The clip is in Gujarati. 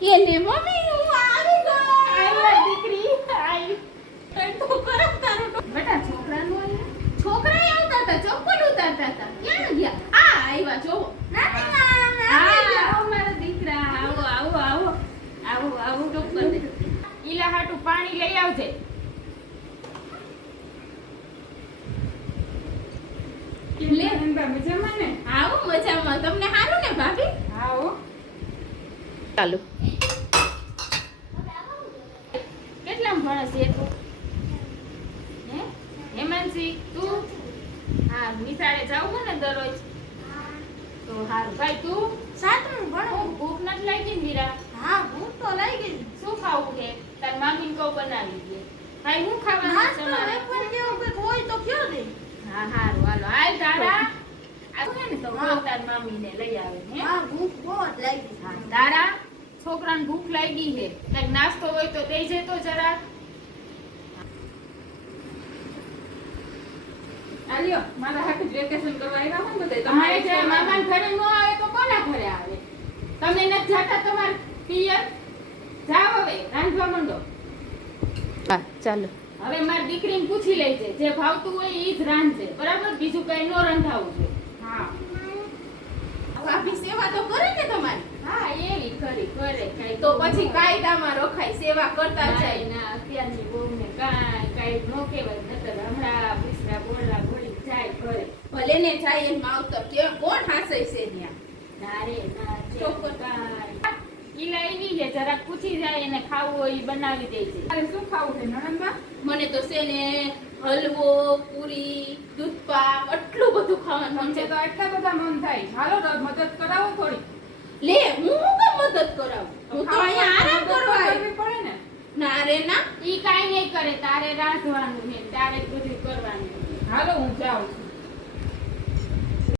એને મમ્મી હું આવી ગયો. આઈ દીકરી આઈ. કઈ તો કરો તારું તો. બેટા છોકરાનું આયા. છોકરા આવતા હતા ચપ્પલ ઉતારતા હતા. ક્યાં ગયા? આ આવ્યા જોવો. આવો મારા દીકરા આવો આવો આવો આવો આવો ડોક્ટર દે. ઈલા હાટું પાણી લઈ આવજે. લે. મજામાં ને? આવો મજામાં. તમને સારું ને ભાભી? આવો. ચાલો. કેટલામાં ભણસ છે તું? હે હેમાંસી તું? હા નિશાળે જાવું ને દરરોજ? તો હારું ભાઈ તું? સાતમું ભણો. ભૂખ નથી લાગી ને મીરા? હા ભૂખ તો લાગી. શું ખાવું છે? તાર મામીને કહું બનાવી દે. ભાઈ હું ખાવાનું છે તમારે? હોય તો કયો દે. હા હારું હાલો હાલ તારા આ છે ને તો બોલ તાર મામીને લઈ આવે હે? હા ભૂખ બહુ જ લાગી. હા તારા છોકરાને ભૂખ લાગી છે કંઈક નાસ્તો હોય તો દઈ જતો જરા. આલ્યો મારા હાટુ વેકેશન કરવા આવ્યા હોય બધા તમારે જે મામાના ઘરે ન આવે તો કોના ઘરે આવે? તમે નથી જાતા તમાર પિયર? જાવ હવે રાંધવા માંડો. હા ચાલો. હવે મારી દીકરીને પૂછી લેજે જે ભાવતું હોય ઈ જ રાંધજે બરાબર બીજું કઈ ન રંધાવું છે. હા ભાભી સેવા તો કરે ને તમારી? હા એવી ખરી કરે કઈ તો પછી કાયદામાં રખાય સેવા કરતા જાય. ના અત્યારની બહુને કાંઈ નો કહેવાય નતર હમણાં બિસરા બોલડા બોલી જાય ઘરે. ભલે ને જાય એમ માવતર કે કોણ હાસય છે ત્યાં? ના રે ના ચોખ્ખું. ઈલા એવી છે જરાક પૂછી જાય એને ખાવું હોય ઈ બનાવી દે છે. તારે શું ખાવું છે નણંદબા? મને તો છે ને હલવો પૂરી દૂધપાક આટલું બધું ખાવાનું મન તમને છે. તો આટલા બધા મન થાય હાલો તો મદદ કરાવો થોડી. લે હું કેમ મદદ કરાવું? હું તો અહીંયા આરામ કરવા આવી. કરવી પડે ને. ના રે ના. ઈ કાઈ નહીં કરે તારે રાંધવાનું ને તારે જ બધું કરવાનું. હાલો હું જાઉં છું.